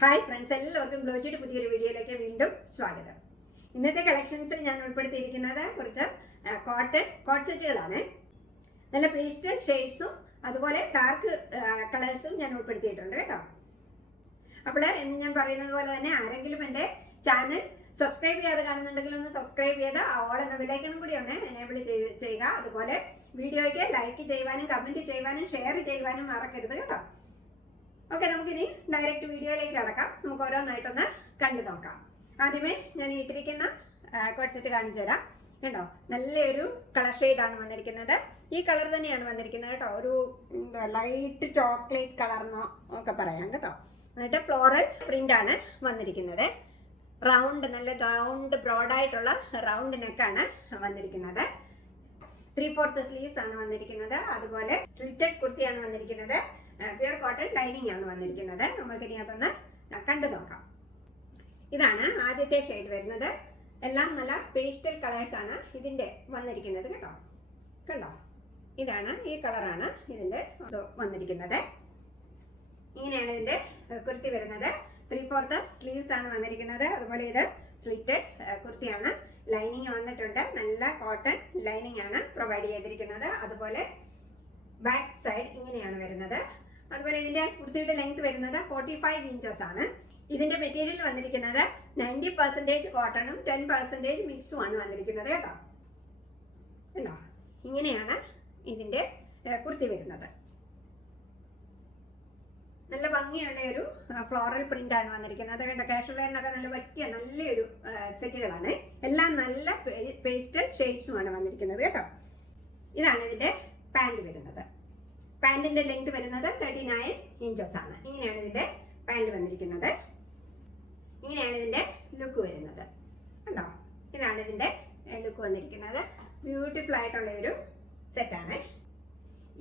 Hi friends എല്ലാവർക്കും ബ്ലോജിയുടെ പുതിയൊരു വീഡിയോയിലേക്ക് വീണ്ടും സ്വാഗതം. ഇന്നത്തെ കളക്ഷൻസിൽ ഞാൻ ഉൾപ്പെടുത്തിയിരിക്കുന്നത് കുറച്ച് കോട്ടൺ കോട്ട് സെറ്റുകളാണ് നല്ല പേസ്റ്റൽ ഷെയ്ഡ്സും അതുപോലെ ഡാർക്ക് കളേഴ്സും ഞാൻ ഉൾപ്പെടുത്തിയിട്ടുണ്ട് കേട്ടോ. അപ്പോൾ ഞാൻ പറയുന്നത് പോലെ തന്നെ ആരെങ്കിലും എന്റെ ചാനൽ സബ്സ്ക്രൈബ് ചെയ്യാതെ കാണുന്നുണ്ടെങ്കിൽ ഒന്ന് സബ്സ്ക്രൈബ് ചെയ്ത് ഓൾ എന്ന വിലയ്ക്കണം കൂടി ഒന്ന് എനേബിൾ ചെയ്യുക. അതുപോലെ വീഡിയോയ്ക്ക് ലൈക്ക് ചെയ്യുവാനും കമന്റ് ചെയ്യുവാനും ഷെയർ ചെയ്യുവാനും മറക്കരുത് കേട്ടോ. ഓക്കെ നമുക്കിനി ഡയറക്റ്റ് വീഡിയോയിലേക്ക് കടക്കാം. നമുക്ക് ഓരോന്നായിട്ടൊന്ന് കണ്ടു നോക്കാം. ആദ്യമേ ഞാൻ ഇട്ടിരിക്കുന്ന കോഡ്സെറ്റ് സെറ്റ് കാണിച്ചു തരാം. കണ്ടോ? നല്ലൊരു കളർ ഷെയ്ഡാണ് വന്നിരിക്കുന്നത്. ഈ കളർ തന്നെയാണ് വന്നിരിക്കുന്നത് കേട്ടോ. ഒരു ലൈറ്റ് ചോക്ലേറ്റ് കളർന്നോ ഒക്കെ പറയാം കേട്ടോ. എന്നിട്ട് ഫ്ലോറൽ പ്രിന്റ് ആണ് വന്നിരിക്കുന്നത്. റൗണ്ട് നല്ല റൗണ്ട് ബ്രോഡായിട്ടുള്ള റൗണ്ട് നെക്കാണ് വന്നിരിക്കുന്നത്. ത്രീ ഫോർത്ത് സ്ലീവ്സ് ആണ് വന്നിരിക്കുന്നത്. അതുപോലെ സ്ലിറ്റഡ് കുർത്തിയാണ് വന്നിരിക്കുന്നത്. പ്യുർ കോട്ടൺ ലൈനിങ് ആണ് വന്നിരിക്കുന്നത്. നമ്മൾക്ക് ഇനി അതൊന്ന് കണ്ടു നോക്കാം. ഇതാണ് ആദ്യത്തെ ഷെയ്ഡ് വരുന്നത്. എല്ലാം നല്ല പേസ്റ്റൽ കളേഴ്സ് ആണ് ഇതിന്റെ വന്നിരിക്കുന്നത് കേട്ടോ. കണ്ടോ? ഇതാണ് ഈ കളറാണ് ഇതിന്റെ വന്നിരിക്കുന്നത്. ഇങ്ങനെയാണ് ഇതിന്റെ കുർത്തി വരുന്നത്. ത്രീ ഫോർത്ത് സ്ലീവ്സ് ആണ് വന്നിരിക്കുന്നത്. അതുപോലെ ഇത് സ്ലിറ്റഡ് കുർത്തിയാണ് ലൈനിങ് വന്നിട്ടുണ്ട്. നല്ല കോട്ടൺ ലൈനിങ് ആണ് പ്രൊവൈഡ് ചെയ്തിരിക്കുന്നത്. അതുപോലെ ബാക്ക് സൈഡ് ഇങ്ങനെയാണ് വരുന്നത്. അതുപോലെ ഇതിന്റെ കുർത്തിയുടെ ലെങ്ത് വരുന്നത് ഫോർട്ടി ഫൈവ് ഇഞ്ചസ് ആണ്. ഇതിന്റെ മെറ്റീരിയൽ വന്നിരിക്കുന്നത് നയന്റി പെർസെന്റേജ് കോട്ടണും ടെൻ പെർസെന്റേജ് മിക്സും ആണ് വന്നിരിക്കുന്നത് കേട്ടോ. കണ്ടോ? ഇങ്ങനെയാണ് ഇതിന്റെ കുർത്തി വരുന്നത്. നല്ല ഭംഗിയുള്ള ഒരു ഫ്ലോറൽ പ്രിന്റ് ആണ് വന്നിരിക്കുന്നത്. കേട്ടോ കാഷ്വൽ വെയറിനൊക്കെ നല്ല പറ്റിയ നല്ലൊരു സെറ്റുകളാണ്. എല്ലാം നല്ല പേസ്റ്റൽ ഷെയ്ഡ്സുമാണ് വന്നിരിക്കുന്നത് കേട്ടോ. ഇതാണ് ഇതിന്റെ പാന്റ് വരുന്നത്. പാൻറിന്റെ ലെങ്ത് വരുന്നത് തേർട്ടി നയൻ ഇഞ്ചസ് ആണ്. ഇങ്ങനെയാണ് ഇതിന്റെ പാന്റ് വന്നിരിക്കുന്നത്. ഇങ്ങനെയാണ് ഇതിന്റെ ലുക്ക് വരുന്നത്. കണ്ടോ? ഇതാണ് ഇതിന്റെ ലുക്ക് വന്നിരിക്കുന്നത്. ബ്യൂട്ടിഫുൾ ആയിട്ടുള്ള ഒരു സെറ്റാണ്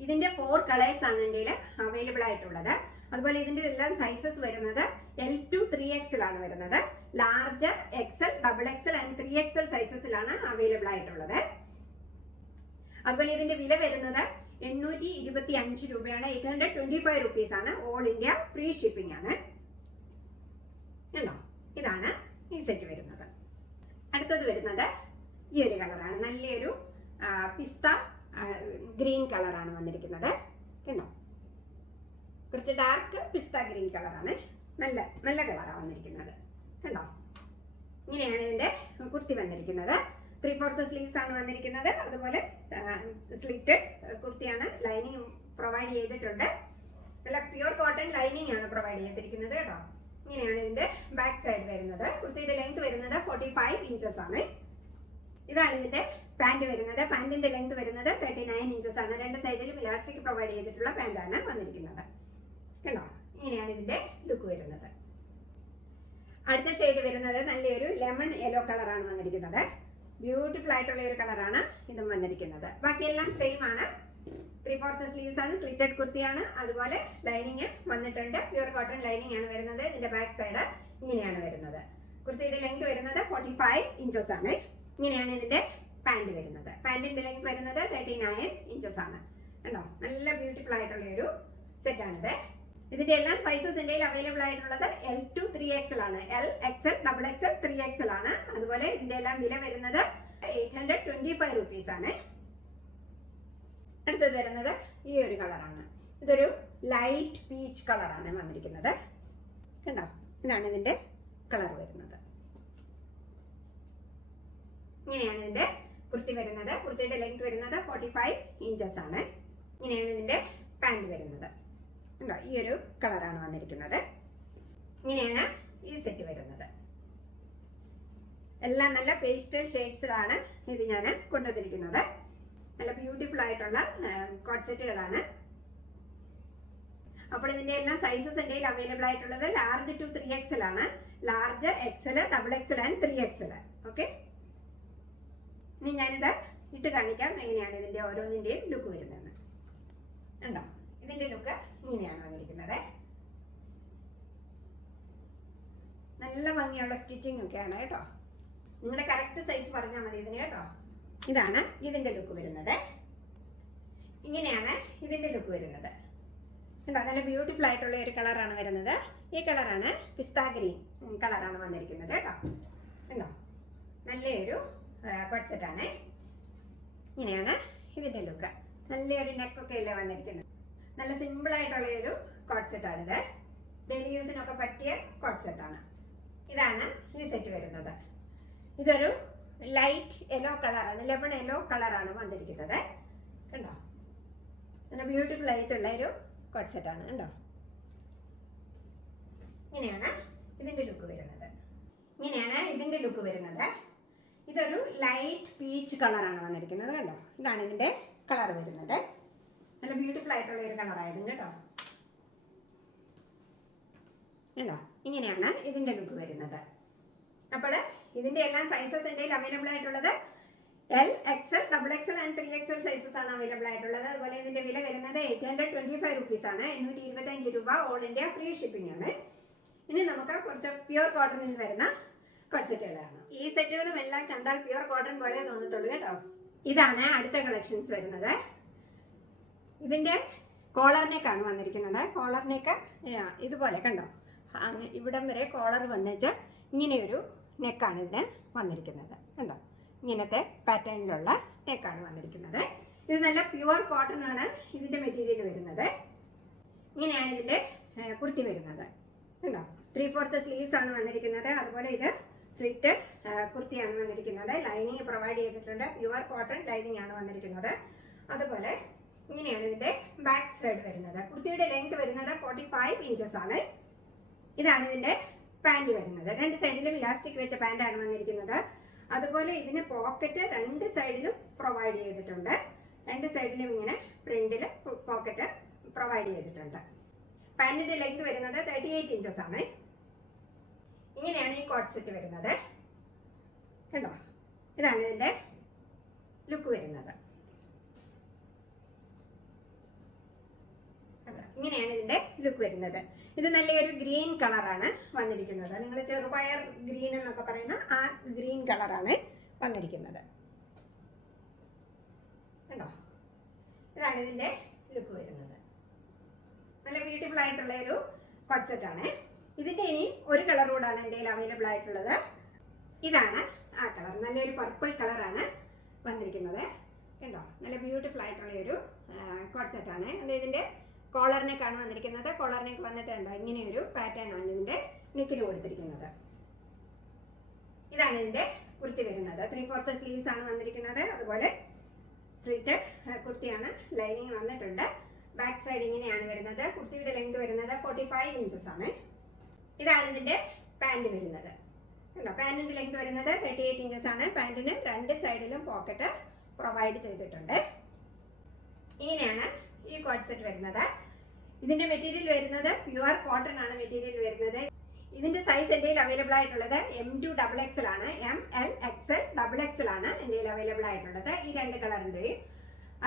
ഇതിന്റെ ഫോർ കളേഴ്സ് ആണ് ഇന്ത്യയിൽ അവൈലബിൾ ആയിട്ടുള്ളത്. അതുപോലെ ഇതിന്റെ എല്ലാം സൈസസ് വരുന്നത് എൽ ടു ത്രീ എക്സിലാണ് വരുന്നത്. Large XL double XL and three XL സൈസസിലാണ് available ആയിട്ടുള്ളത്. അതുപോലെ ഇതിന്റെ വില വരുന്നത് എണ്ണൂറ്റി ഇരുപത്തി അഞ്ച് രൂപയാണ്. Eight hundred twenty five rupees ആണ്. ഓൾ ഇന്ത്യ ഫ്രീ ഷിപ്പിംഗ് ആണ്. കണ്ടോ? ഇതാണ് ഈ സെറ്റ് വരുന്നത്. അടുത്തത് വരുന്നത് ഈ ഒരു കളറാണ് നല്ലൊരു പിസ്ത ഗ്രീൻ കളറാണ് വന്നിരിക്കുന്നത്. കണ്ടോ? കുറച്ച് ഡാർക്ക് പിസ്ത ഗ്രീൻ കളറാണ് നല്ല നല്ല കളറാണ് വന്നിരിക്കുന്നത്. കണ്ടോ? ഇങ്ങനെയാണ് ഇതിന്റെ കുർത്തി വന്നിരിക്കുന്നത്. ത്രീ ഫോർത്ത് സ്ലീവ്സ് ആണ് വന്നിരിക്കുന്നത്. അതുപോലെ സ്ലിറ്റ് കുർത്തിയാണ് ലൈനിങ് പ്രൊവൈഡ് ചെയ്തിട്ടുണ്ട്. നല്ല പ്യുർ കോട്ടൺ ലൈനിങ് ആണ് പ്രൊവൈഡ് ചെയ്തിരിക്കുന്നത് കേട്ടോ. ഇങ്ങനെയാണ് ഇതിന്റെ ബാക്ക് സൈഡ് വരുന്നത്. കുർത്തിയുടെ ലെങ്ത് വരുന്നത് ഫോർട്ടി ഫൈവ് ഇഞ്ചസ് ആണ്. ഇതാണ് ഇതിന്റെ പാന്റ് വരുന്നത്. പാന്റിന്റെ ലെങ്ത് വരുന്നത് തേർട്ടി നയൻ ഇഞ്ചസ് ആണ്. രണ്ട് സൈഡിലും ഇലാസ്റ്റിക് പ്രൊവൈഡ് ചെയ്തിട്ടുള്ള പാന്റാണ് വന്നിരിക്കുന്നത്. കണ്ടോ? ഇങ്ങനെയാണ് ഇതിന്റെ ലുക്ക് വരുന്നത്. അടുത്ത ഷെയ്ഡ് വരുന്നത് നല്ലൊരു ലെമൺ യെല്ലോ കളറാണ് വന്നിരിക്കുന്നത്. ബ്യൂട്ടിഫുൾ ആയിട്ടുള്ള ഒരു കളറാണ് ഇതും വന്നിരിക്കുന്നത്. ബാക്കിയെല്ലാം സെയിം ആണ്. ത്രീ ഫോർത്ത് സ്ലീവ്സ് ആണ് സ്ലിറ്റഡ് കുർത്തിയാണ് അതുപോലെ ലൈനിങ് വന്നിട്ടുണ്ട്. പ്യുർ കോട്ടൺ ലൈനിങ് ആണ് വരുന്നത്. ഇതിന്റെ ബാക്ക് സൈഡ് ഇങ്ങനെയാണ് വരുന്നത്. കുർത്തിയുടെ ലെങ്ത് വരുന്നത് ഫോർട്ടി ഫൈവ് ഇഞ്ചസ് ആണ്. ഇങ്ങനെയാണ് ഇതിന്റെ പാന്റ് വരുന്നത്. പാൻറിന്റെ ലെങ്ത് വരുന്നത് തേർട്ടി നയൻ ഇഞ്ചസ് ആണ്. കണ്ടോ? നല്ല ബ്യൂട്ടിഫുൾ ആയിട്ടുള്ള ഒരു സെറ്റാണിത് ഇതിന്റെ എല്ലാം സൈസസ് ഇന്ത്യയിൽ അവൈലബിൾ ആയിട്ടുള്ളത് എൽ ടു ത്രീ എക്സൽ ആണ്. L XL double XL three XL ആണ്. അതുപോലെ ഇതിന്റെ എല്ലാം വില വരുന്നത് eight hundred twenty five rupees ആണ്. അടുത്തത് വരുന്നത് ഈ ഒരു കളറാണ് ഇതൊരു ലൈറ്റ് പീച്ച് കളറാണ് വന്നിരിക്കുന്നത്. കണ്ടോ? ഇതാണ് ഇതിന്റെ കളർ വരുന്നത്. ഇങ്ങനെയാണ് ഇതിന്റെ കുർത്തി വരുന്നത്. കുർത്തിയുടെ ലെങ്ത് വരുന്നത് ഫോർട്ടി ഫൈവ് ഇഞ്ചസ് ആണ്. ഇങ്ങനെയാണ് ഇതിന്റെ പാന്റ് വരുന്നത്. ഉണ്ടോ ഈ ഒരു കളറാണ് വന്നിരിക്കുന്നത്. ഇങ്ങനെയാണ് ഈ സെറ്റ് വരുന്നത്. എല്ലാം നല്ല പേസ്റ്റൽ ഷെയ്ഡ്സിലാണ് ഇത് ഞാൻ കൊണ്ടുവന്നിരിക്കുന്നത്. നല്ല ബ്യൂട്ടിഫുൾ ആയിട്ടുള്ള കോട്ട് സെറ്റുകളാണ് അപ്പോൾ ഇതിന്റെ എല്ലാം സൈസസ് എന്റെ അവൈലബിൾ ആയിട്ടുള്ളത് ലാർജ് ടു ത്രീ എക്സൽ ആണ്. Large XL double XL and three XL okay ഇനി ഞാനിത് ഇട്ട് കാണിക്കാം എങ്ങനെയാണ് ഇതിന്റെ ഓരോന്നിന്റെയും ലുക്ക് വരുന്നത് ഉണ്ടോ ഇതിന്റെ ലുക്ക് ഇങ്ങനെയാണ് വന്നിരിക്കുന്നത്. നല്ല ഭംഗിയുള്ള സ്റ്റിച്ചിങ് ഒക്കെയാണ് കേട്ടോ. നിങ്ങളുടെ കറക്റ്റ് സൈസ് പറഞ്ഞാൽ മതി ഇതിന് കേട്ടോ. ഇതാണ് ഇതിന്റെ ലുക്ക് വരുന്നത്. ഇങ്ങനെയാണ് ഇതിന്റെ ലുക്ക് വരുന്നത്. കണ്ടോ നല്ല ബ്യൂട്ടിഫുൾ ആയിട്ടുള്ള ഒരു കളറാണ് വരുന്നത്. ഈ കളറാണ് പിസ്താ ഗ്രീൻ കളറാണ് വന്നിരിക്കുന്നത് കേട്ടോ. കണ്ടോ നല്ലൊരു കോട്ട് സെറ്റാണ് ഇങ്ങനെയാണ് ഇതിന്റെ ലുക്ക് നല്ലൊരു നെക്കൊക്കെ അല്ലേ വന്നിരിക്കുന്നത്. നല്ല സിമ്പിൾ ആയിട്ടുള്ള ഒരു കോട്ട് സെറ്റാണിത് ഡെയിലി യൂസിനൊക്കെ പറ്റിയ കോട്ട് സെറ്റാണ് ഇതാണ് ഈ സെറ്റ് വരുന്നത്. ഇതൊരു ലൈറ്റ് യെല്ലോ കളറാണ് ലെമൺ യെല്ലോ കളറാണ് വന്നിരിക്കുന്നത്. കണ്ടോ? നല്ല ബ്യൂട്ടിഫുൾ ആയിട്ടുള്ള ഒരു കോട്ട് സെറ്റാണ് കണ്ടോ? ഇങ്ങനെയാണ് ഇതിന്റെ ലുക്ക് വരുന്നത്. ഇങ്ങനെയാണ് ഇതിന്റെ ലുക്ക് വരുന്നത്. ഇതൊരു ലൈറ്റ് പീച്ച് കളറാണ് വന്നിരിക്കുന്നത്. കണ്ടോ? ഇതാണ് ഇതിന്റെ കളർ വരുന്നത്. നല്ല ബ്യൂട്ടിഫുൾ ആയിട്ടുള്ള ഒരു കളറായിരുന്നു കേട്ടോ. കേട്ടോ ഇങ്ങനെയാണ് ഇതിന്റെ ലുക്ക് വരുന്നത്. അപ്പോൾ ഇതിന്റെ എല്ലാം സൈസസ് എന്റെ അവൈലബിൾ ആയിട്ടുള്ളത് L XL double XL and three XL sizes ആണ് അവൈലബിൾ ആയിട്ടുള്ളത്. അതുപോലെ ഇതിന്റെ വില വരുന്നത് eight hundred twenty five rupees ആണ്. എണ്ണൂറ്റി ഇരുപത്തഞ്ച് രൂപ ഓൾ ഇന്ത്യ ഫ്രീ ഷിപ്പിംഗ് ആണ്. ഇനി നമുക്ക് കുറച്ച് പ്യുവർ കോട്ടണിൽ വരുന്ന സെറ്റുകളാണ് ഈ സെറ്റുകളും എല്ലാം കണ്ടാൽ പ്യുവർ കോട്ടൺ പോലെ തോന്നത്തുള്ളൂ കേട്ടോ. ഇതാണ് അടുത്ത കളക്ഷൻസ് വരുന്നത്. ഇതിന്റെ കോളറിനേക്കാണ് വന്നിരിക്കുന്നത്. കോളറിനേക്ക് ഇതുപോലെ കണ്ടോ? ഇവിടം വരെ കോളർ വന്നേച്ച് ഇങ്ങനെയൊരു നെക്കാണ് ഇതിന് വന്നിരിക്കുന്നത്. കണ്ടോ? ഇങ്ങനത്തെ പാറ്റേണിലുള്ള നെക്കാണ് വന്നിരിക്കുന്നത്. ഇത് നല്ല പ്യുവർ കോട്ടൺ ആണ് ഇതിന്റെ മെറ്റീരിയൽ വരുന്നത്. ഇങ്ങനെയാണ് ഇതിന്റെ കുർത്തി വരുന്നത്. കണ്ടോ? ത്രീ ഫോർത്ത് സ്ലീവ്സ് ആണ് വന്നിരിക്കുന്നത്. അതുപോലെ ഇത് സ്ലിറ്റ് കുർത്തിയാണ് വന്നിരിക്കുന്നത്. ലൈനിങ് പ്രൊവൈഡ് ചെയ്തിട്ടുണ്ട്. പ്യുവർ കോട്ടൺ ലൈനിങ് ആണ് വന്നിരിക്കുന്നത്. അതുപോലെ ഇങ്ങനെയാണ് ഇതിന്റെ ബാക്ക് സൈഡ് വരുന്നത്. കുർത്തിയുടെ ലെങ്ത് വരുന്നത് ഫോർട്ടി ഫൈവ് ഇഞ്ചസ് ആണ്. ഇതാണ് ഇതിന്റെ പാന്റ് വരുന്നത്. രണ്ട് സൈഡിലും ഇലാസ്റ്റിക് വെച്ച പാന്റാണ് വന്നിരിക്കുന്നത്. അതുപോലെ ഇതിന് പോക്കറ്റ് രണ്ട് സൈഡിലും പ്രൊവൈഡ് ചെയ്തിട്ടുണ്ട്. രണ്ട് സൈഡിലും ഇങ്ങനെ ഫ്രണ്ടിൽ പോക്കറ്റ് പ്രൊവൈഡ് ചെയ്തിട്ടുണ്ട്. പാന്റിന്റെ ലെങ്ത് വരുന്നത് തേർട്ടി എയ്റ്റ് ഇഞ്ചസ് ആണ്. ഇങ്ങനെയാണ് ഈ കോട്ട് സെറ്റ് വരുന്നത്. കണ്ടോ? ഇതാണ് ഇതിന്റെ ലുക്ക് വരുന്നത് കണ്ടോ? ഇങ്ങനെയാണ് ഇതിന്റെ ലുക്ക് വരുന്നത്. ഇത് നല്ലൊരു ഗ്രീൻ കളറാണ് വന്നിരിക്കുന്നത്. നിങ്ങൾ ചെറുപയർ ഗ്രീൻ എന്നൊക്കെ പറയുന്ന ആ ഗ്രീൻ കളറാണ് വന്നിരിക്കുന്നത്. കണ്ടോ? ഇതാണ് ഇതിന്റെ ലുക്ക് വരുന്നത്. നല്ല ബ്യൂട്ടിഫുൾ ആയിട്ടുള്ള ഒരു കോൺസെപ്റ്റാണ് ഇതിന്റെ ഇനി ഒരു കളർ കൂടാണ് എന്റെ അവൈലബിൾ ആയിട്ടുള്ളത്. ഇതാണ് ആ കളർ നല്ലൊരു പർപ്പിൾ കളറാണ് വന്നിരിക്കുന്നത്. കണ്ടോ? നല്ല ബ്യൂട്ടിഫുൾ ആയിട്ടുള്ള ഒരു കോട്ട് സെറ്റാണ് അത് കോളറിനേക്കാണ് വന്നിരിക്കുന്നത്. കോളറിനേക്ക് വന്നിട്ടുണ്ട് ഇങ്ങനെയൊരു പാറ്റേൺ ആണ് ഇതിന്റെ നെക്കിന് കൊടുത്തിരിക്കുന്നത്. ഇതാണ് ഇതിന്റെ കുർത്തി വരുന്നത്. ത്രീ ഫോർത്ത് സ്ലീവ്സ് ആണ് വന്നിരിക്കുന്നത്. അതുപോലെ സ്ലിറ്റഡ് കുർത്തിയാണ് ലൈനിങ് വന്നിട്ടുണ്ട്. ബാക്ക് സൈഡ് ഇങ്ങനെയാണ് വരുന്നത്. കുർത്തിയുടെ ലെങ്ത് വരുന്നത് ഫോർട്ടി ഫൈവ് ഇഞ്ചസ് ആണ്. ഇതാണ് ഇതിന്റെ പാന്റ് വരുന്നത്. കണ്ടോ പാന്റിന്റെ ലെങ്ത് വരുന്നത് തേർട്ടി എയ്റ്റ് ഇഞ്ചസ് ആണ് പാന്റിന് രണ്ട് സൈഡിലും പോക്കറ്റ് പ്രൊവൈഡ് ചെയ്തിട്ടുണ്ട്. ഇങ്ങനെയാണ് ഈ കോഡ്സെറ്റ് സെറ്റ് വരുന്നത്. ഇതിന്റെ മെറ്റീരിയൽ വരുന്നത് പ്യുവർ കോട്ടൺ ആണ് മെറ്റീരിയൽ വരുന്നത്. ഇതിന്റെ സൈസ് എന്റെ അവൈലബിൾ ആയിട്ടുള്ളത് എം ടു ഡബിൾ എക്സൽ ആണ്. M L XL double XL ആണ് എന്റെ അവൈലബിൾ ആയിട്ടുള്ളത് ഈ രണ്ട് കളറിന്റെയും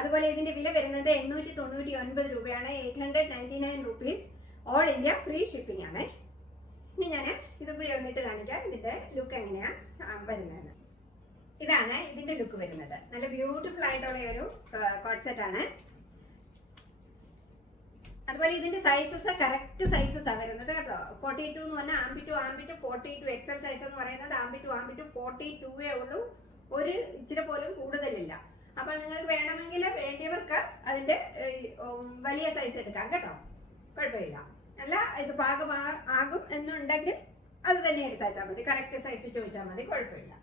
അതുപോലെ ഇതിന്റെ വില വരുന്നത് എണ്ണൂറ്റി തൊണ്ണൂറ്റി ഒൻപത് രൂപയാണ്. Eight hundred ninety nine rupees all India free shipping ആണ്. ഇനി ഞാൻ ഇതും കൂടി വന്നിട്ട് കാണിക്കാം. ഇതിന്റെ ലുക്ക് എങ്ങനെയാണ് വരുന്നത്. ഇതാണ് ഇതിന്റെ ലുക്ക് വരുന്നത്. നല്ല ബ്യൂട്ടിഫുൾ ആയിട്ടുള്ള ഒരു കോട്ട് സെറ്റ് ആണ്. അതുപോലെ ഇതിന്റെ സൈസസ് കറക്റ്റ് സൈസസ് ആണ് വരുന്നത് കേട്ടോ. ഫോർട്ടി ടു എന്ന് പറഞ്ഞാൽ ആംബി ടു ആംബി to forty two XL size എന്ന് പറയുന്നത് ആംബി ടു ആംബി ടു ഫോർട്ടി ടുവേ ഉള്ളൂ. ഒരു ഇച്ചിരി പോലും കൂടുതലില്ല. അപ്പോൾ നിങ്ങൾക്ക് വേണമെങ്കിൽ വേണ്ടിയവർക്ക് അതിന്റെ വലിയ സൈസ് എടുക്കാം കേട്ടോ. കുഴപ്പമില്ല. അല്ല ഇത് പാകം ആകും എന്നുണ്ടെങ്കിൽ അത് തന്നെ എടുത്താച്ചാൽ മതി. കറക്റ്റ് സൈസ് ചോദിച്ചാൽ മതി. കുഴപ്പമില്ല.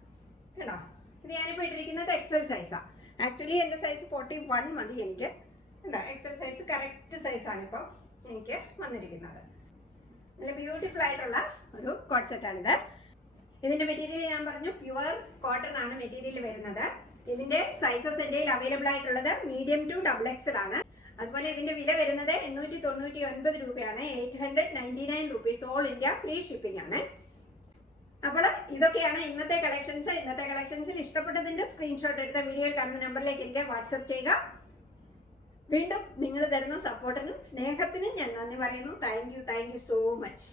കേട്ടോ. ഇത് ഞാനിപ്പോൾ ഇട്ടിരിക്കുന്നത് എക്സൽ സൈസാണ് ആക്ച്വലി എന്റെ സൈസ് ഫോർട്ടി വൺ മതി എനിക്ക്. ഉണ്ടോ എക്സസൈസ് കറക്റ്റ് സൈസാണ് ഇപ്പോൾ എനിക്ക് വന്നിരിക്കുന്നത്. നല്ല ബ്യൂട്ടിഫുൾ ആയിട്ടുള്ള ഒരു കോട്ട് സെറ്റാണിത് ഇതിന്റെ മെറ്റീരിയൽ ഞാൻ പറഞ്ഞു പ്യുവർ കോട്ടൺ ആണ് മെറ്റീരിയൽ വരുന്നത്. ഇതിന്റെ സൈസസ് എന്റെ അവൈലബിൾ ആയിട്ടുള്ളത് മീഡിയം ടു ഡബിൾ എക്സൽ ആണ്. അതുപോലെ ഇതിന്റെ വില വരുന്നത് എണ്ണൂറ്റി തൊണ്ണൂറ്റി ഒൻപത് രൂപയാണ്. Eight hundred ninety nine rupees all India free shipping ആണ്. അപ്പോൾ ഇതൊക്കെയാണ് ഇന്നത്തെ കളക്ഷൻസ് ഇന്നത്തെ കളക്ഷൻസിൽ ഇഷ്ടപ്പെട്ടതിന്റെ സ്ക്രീൻഷോട്ട് എടുത്ത വീഡിയോയിൽ കാണുന്ന നമ്പറിലേക്ക് എനിക്ക് വാട്സപ്പ് ചെയ്യുക. വീണ്ടും നിങ്ങൾ തരുന്ന സപ്പോർട്ടിനും സ്നേഹത്തിനും ഞാൻ നന്ദി പറയുന്നു. Thank you thank you so much